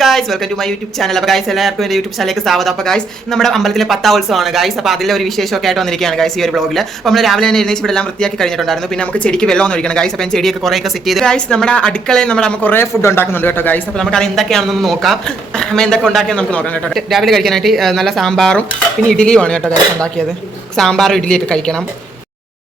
Guys welcome to my YouTube channel. അപ്പോൾ guys എല്ലാവർക്കും എൻ്റെ യൂട്യൂബ് ചാനലിലേക്ക് സ്വാഗതം. അപ്പോൾ ഗൈസ് നമ്മുടെ അമ്പലത്തിലെ 10ാം ഉത്സവമാണ് ഗൈസ്. അപ്പോൾ അതിലെ ഒരു വിശേഷമൊക്കെ ആയിട്ട് വന്നിരിക്കുകയാണ് ഗൈസ് ഈ ഒരു വ്ളോഗിൽ. അപ്പോൾ നമ്മൾ രാവിലെ തന്നെ എഴുന്നേച്ച് ഇവിടെ എല്ലാം വൃത്തിയാക്കി കഴിഞ്ഞിട്ടുണ്ടായിരുന്നു. പിന്നെ നമുക്ക് ചെടിക്ക് വെള്ളം ഒഴിക്കണം ഗൈസ്. അപ്പോൾ ചെടിയൊക്കെ കുറേയൊക്കെ സെറ്റ് ചെയ്ത് ഗൈസ് നമ്മുടെ അടുക്കളയിൽ നമ്മൾ കുറേ ഫുഡ് ഉണ്ടാക്കുന്നുണ്ട് കേട്ടോ ഗൈസ്. അപ്പോൾ നമുക്ക് അത് എന്തൊക്കെയാണെന്ന് നോക്കാം. എന്തൊക്കെ ഉണ്ടാക്കിയെന്ന് നമുക്ക് നോക്കാം കേട്ടോ. രാവിലെ കഴിക്കാനായിട്ട് നല്ല സാമ്പാറും പിന്നെ ഇഡ്ഡലിയുമാണ് കേട്ടോ ഗൈസ് ഉണ്ടാക്കിയത്. സാമ്പാറും ഇഡ്ഡലിയൊക്കെ കഴിക്കണം.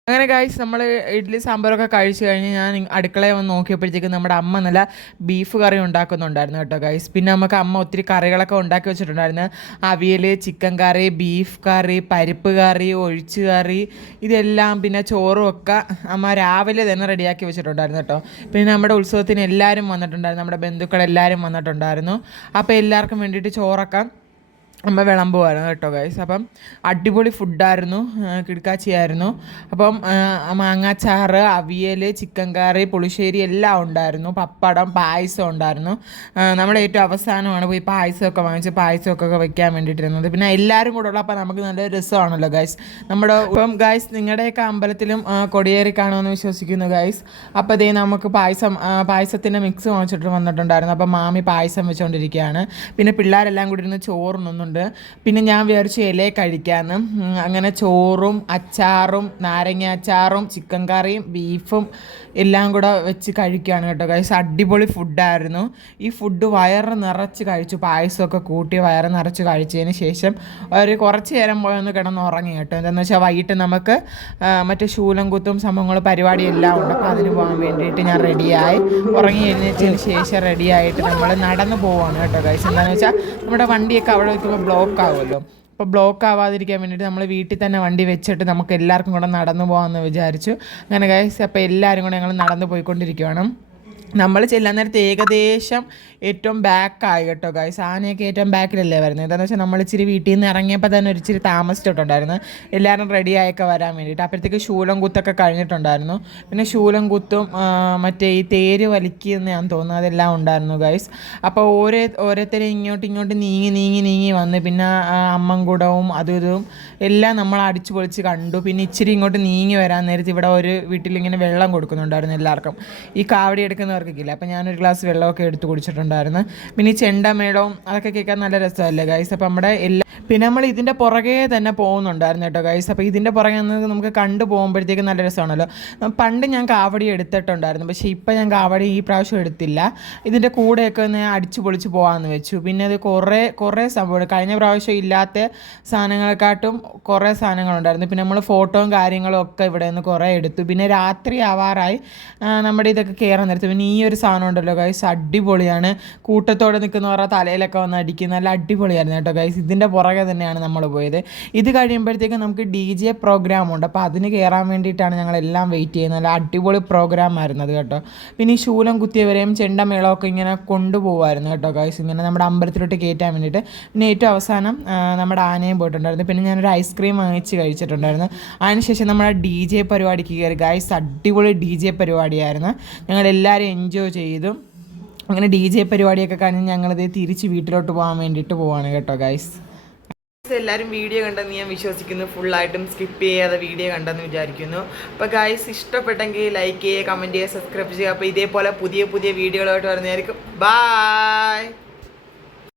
അങ്ങനെ ഗൈസ് നമ്മൾ ഇഡ്ഡലി സാമ്പാറൊക്കെ കഴിച്ച് കഴിഞ്ഞ് ഞാൻ അടുക്കളയിൽ വന്ന് നോക്കിയപ്പോഴത്തേക്കും നമ്മുടെ അമ്മ നല്ല ബീഫ് കറി ഉണ്ടാക്കുന്നുണ്ടായിരുന്നു കേട്ടോ ഗൈസ്. പിന്നെ നമുക്ക് അമ്മ ഒത്തിരി കറികളൊക്കെ ഉണ്ടാക്കി വെച്ചിട്ടുണ്ടായിരുന്നു. അവിയൽ, ചിക്കൻ കറി, ബീഫ് കറി, പരിപ്പ് കറി, ഒഴിച്ച് കറി, ഇതെല്ലാം പിന്നെ ചോറും ഒക്കെ അമ്മ രാവിലെ തന്നെ റെഡിയാക്കി വെച്ചിട്ടുണ്ടായിരുന്നു കേട്ടോ. പിന്നെ നമ്മുടെ ഉത്സവത്തിന് എല്ലാവരും വന്നിട്ടുണ്ടായിരുന്നു, നമ്മുടെ ബന്ധുക്കളെല്ലാവരും വന്നിട്ടുണ്ടായിരുന്നു. അപ്പോൾ എല്ലാവർക്കും വേണ്ടിയിട്ട് ചോറൊക്കെ അമ്മ വിളമ്പുമായിരുന്നു കേട്ടോ ഗൈസ്. അപ്പം അടിപൊളി ഫുഡായിരുന്നു, കിടക്കാച്ചിയായിരുന്നു. അപ്പം മാങ്ങാച്ചാറ്, അവിയൽ, ചിക്കൻ കറി, പുളിശ്ശേരി എല്ലാം ഉണ്ടായിരുന്നു. പപ്പടം, പായസം ഉണ്ടായിരുന്നു. നമ്മൾ ഏറ്റവും അവസാനമാണ് പോയി പായസമൊക്കെ വാങ്ങിച്ച് പായസമൊക്കെ വെക്കാൻ വേണ്ടിയിട്ടിരുന്നത്. പിന്നെ എല്ലാവരും കൂടെ ഉള്ളപ്പോൾ നമുക്ക് നല്ല രസമാണല്ലോ ഗൈസ്. നമ്മുടെ ഇപ്പം ഗൈസ് നിങ്ങളുടെയൊക്കെ അമ്പലത്തിലും കൊടിയേറി കാണുമെന്ന് വിശ്വസിക്കുന്നു ഗൈസ്. അപ്പോൾ അതേ നമുക്ക് പായസത്തിൻ്റെ മിക്സ് വാങ്ങിച്ചിട്ട് വന്നിട്ടുണ്ടായിരുന്നു. അപ്പം മാമി പായസം വെച്ചുകൊണ്ടിരിക്കുകയാണ്. പിന്നെ പിള്ളേരെല്ലാം കൂടി ഇരുന്ന് ചോറുണ്ണുന്നുണ്ട്. പിന്നെ ഞാൻ വിചാരിച്ചു ഇലയെ കഴിക്കാമെന്ന്. അങ്ങനെ ചോറും അച്ചാറും നാരങ്ങ അച്ചാറും ചിക്കൻ കറിയും ബീഫും എല്ലാം കൂടെ വെച്ച് കഴിക്കുകയാണ് കേട്ടോ ഗൈസ്. അടിപൊളി ഫുഡായിരുന്നു. ഈ ഫുഡ് വയറ് നിറച്ച് കഴിച്ചു. പായസമൊക്കെ കൂട്ടി വയറ് നിറച്ച് കഴിച്ചതിന് ശേഷം ഒരു കുറച്ച് നേരം പോയി ഒന്ന് കിടന്ന് ഉറങ്ങി കേട്ടോ. എന്താണെന്ന് വെച്ചാൽ വൈകിട്ട് നമുക്ക് മറ്റേ ശൂലം കുത്തും സംഭവങ്ങൾ പരിപാടി എല്ലാം ഉണ്ട്. അപ്പോൾ അതിന് പോകാൻ വേണ്ടിയിട്ട് ഞാൻ റെഡിയായി. ഉറങ്ങി എഴുന്നേറ്റതിന് ശേഷം റെഡിയായിട്ട് നമ്മൾ നടന്നു പോവുകയാണ് കേട്ടോ ഗൈസ്. എന്താണെന്ന് വെച്ചാൽ നമ്മുടെ വണ്ടിയൊക്കെ അവിടെ വയ്ക്കുമ്പോൾ ബ്ലോക്ക് ആവുമല്ലോ. അപ്പോൾ ബ്ലോക്ക് ആവാതിരിക്കാൻ വേണ്ടിയിട്ട് നമ്മൾ വീട്ടിൽ തന്നെ വണ്ടി വെച്ചിട്ട് നമുക്ക് എല്ലാവർക്കും കൂടെ നടന്നു പോകാമെന്ന് വിചാരിച്ചു. അങ്ങനെ ഗൈസ് അപ്പോൾ എല്ലാവരും കൂടെ ഞങ്ങൾ നടന്നു പോയിക്കൊണ്ടിരിക്കുകയാണ്. നമ്മൾ ചെല്ലാൻ നേരത്തെ ഏകദേശം ഏറ്റവും ബാക്കായി കേട്ടോ ഗൈസ്. ആനയൊക്കെ ഏറ്റവും ബാക്കിലല്ലേ വരുന്നത്. എന്താണെന്ന് വെച്ചാൽ നമ്മൾ ഇച്ചിരി വീട്ടിൽ നിന്ന് ഇറങ്ങിയപ്പോൾ തന്നെ ഒരു ഇച്ചിരി താമസിച്ചിട്ടുണ്ടായിരുന്നു എല്ലാവരും റെഡിയായൊക്കെ വരാൻ വേണ്ടിയിട്ട്. അപ്പോഴത്തേക്ക് ശൂലം കുത്തൊക്കെ കഴിഞ്ഞിട്ടുണ്ടായിരുന്നു. പിന്നെ ശൂലം കുത്തും മറ്റേ ഈ തേര് വലിക്കുന്ന ഞാൻ തോന്നുന്നു അതെല്ലാം ഉണ്ടായിരുന്നു ഗൈസ്. അപ്പോൾ ഓരോരുത്തരും ഇങ്ങോട്ട് നീങ്ങി വന്ന് പിന്നെ അമ്മൻകുടവും അതും ഇതും എല്ലാം നമ്മൾ അടിച്ചു പൊളിച്ച് കണ്ടു. പിന്നെ ഇച്ചിരി ഇങ്ങോട്ട് നീങ്ങി വരാൻ നേരത്ത് ഇവിടെ ഒരു വീട്ടിലിങ്ങനെ വെള്ളം കൊടുക്കുന്നുണ്ടായിരുന്നു എല്ലാവർക്കും. ഈ കാവടി എടുക്കുന്നവർക്കില്ല. അപ്പോൾ ഞാനൊരു ഗ്ലാസ് വെള്ളമൊക്കെ എടുത്ത് കുടിച്ചിട്ടുണ്ടായിരുന്നു. പിന്നെ ഈ ചെണ്ടമേളവും അതൊക്കെ കേൾക്കാൻ നല്ല രസമല്ലേ ഗൈസ്. അപ്പോൾ നമ്മുടെ പിന്നെ നമ്മൾ ഇതിൻ്റെ പുറകെ തന്നെ പോകുന്നുണ്ടായിരുന്നു കേട്ടോ ഗൈസ്. അപ്പോൾ ഇതിൻ്റെ പുറകെ നമുക്ക് കണ്ടു പോകുമ്പോഴത്തേക്കും നല്ല രസമാണല്ലോ. പണ്ട് ഞാൻ കാവടി എടുത്തിട്ടുണ്ടായിരുന്നു, പക്ഷേ ഇപ്പം ഞാൻ കാവടി ഈ പ്രാവശ്യം എടുത്തില്ല. ഇതിൻ്റെ കൂടെയൊക്കെ ഒന്ന് അടിച്ചു പൊളിച്ച് പോകാമെന്ന് വെച്ചു. പിന്നെ അത് കുറേ സംഭവം കഴിഞ്ഞ പ്രാവശ്യം ഇല്ലാത്ത സാധനങ്ങളെക്കാട്ടും കുറേ സാധനങ്ങളുണ്ടായിരുന്നു. പിന്നെ നമ്മൾ ഫോട്ടോയും കാര്യങ്ങളും ഒക്കെ ഇവിടെ നിന്ന് കുറേ എടുത്തു. പിന്നെ രാത്രി ആവാറായി നമ്മുടെ ഇതൊക്കെ കയറാൻ നേരത്ത് പിന്നെ ഈ ഒരു സാധനം ഉണ്ടല്ലോ ഗൈസ്, അടിപൊളിയാണ്. കൂട്ടത്തോടെ നിൽക്കുന്നവരുടെ തലയിലൊക്കെ വന്ന് അടിക്കുന്ന നല്ല അടിപൊളിയായിരുന്നു കേട്ടോ ഗൈസ്. ഇതിൻ്റെ പുറകെ തന്നെയാണ് നമ്മൾ പോയത്. ഇത് കഴിയുമ്പോഴത്തേക്കും നമുക്ക് DJ പ്രോഗ്രാം ഉണ്ട്. അപ്പോൾ അതിന് കയറാൻ വേണ്ടിയിട്ടാണ് ഞങ്ങളെല്ലാം വെയിറ്റ് ചെയ്യുന്നത്. നല്ല അടിപൊളി പ്രോഗ്രാം ആയിരുന്നു അത് കേട്ടോ. പിന്നെ ഈ ശൂലം കുത്തിയവരെയും ചെണ്ടമേളമൊക്കെ ഇങ്ങനെ കൊണ്ടുപോകുമായിരുന്നു കേട്ടോ ഗൈസ്, ഇങ്ങനെ നമ്മുടെ അമ്പലത്തിലോട്ട് കയറ്റാൻ വേണ്ടിയിട്ട്. പിന്നെ ഏറ്റവും അവസാനം നമ്മുടെ ആനയും പോയിട്ടുണ്ടായിരുന്നു. പിന്നെ ഞാനൊരു ഐസ്ക്രീം വാങ്ങിച്ച് കഴിച്ചിട്ടുണ്ടായിരുന്നു. അതിനുശേഷം നമ്മുടെ DJ പരിപാടിക്ക് കയറി ഗൈസ്. അടിപൊളി DJ പരിപാടിയായിരുന്നു. ഞങ്ങളെല്ലാവരും എൻജോയ് ചെയ്തു. അങ്ങനെ DJ പരിപാടിയൊക്കെ കഴിഞ്ഞ് ഞങ്ങളിത് തിരിച്ച് വീട്ടിലോട്ട് പോകാൻ വേണ്ടിയിട്ട് പോവാണ് കേട്ടോ ഗൈസ്. എല്ലാവരും വീഡിയോ കണ്ടെന്ന് ഞാൻ വിശ്വസിക്കുന്നു. ഫുള്ളായിട്ടും സ്കിപ്പ് ചെയ്യാതെ വീഡിയോ കണ്ടെന്ന് വിചാരിക്കുന്നു. അപ്പോൾ ഗൈസ് ഇഷ്ടപ്പെട്ടെങ്കിൽ ലൈക്ക് ചെയ്യുക, കമൻറ്റ് ചെയ്യുക, സബ്സ്ക്രൈബ് ചെയ്യുക. അപ്പോൾ ഇതേപോലെ പുതിയ വീഡിയോകളായിട്ട് വരുന്നതായിരിക്കും. ബൈ.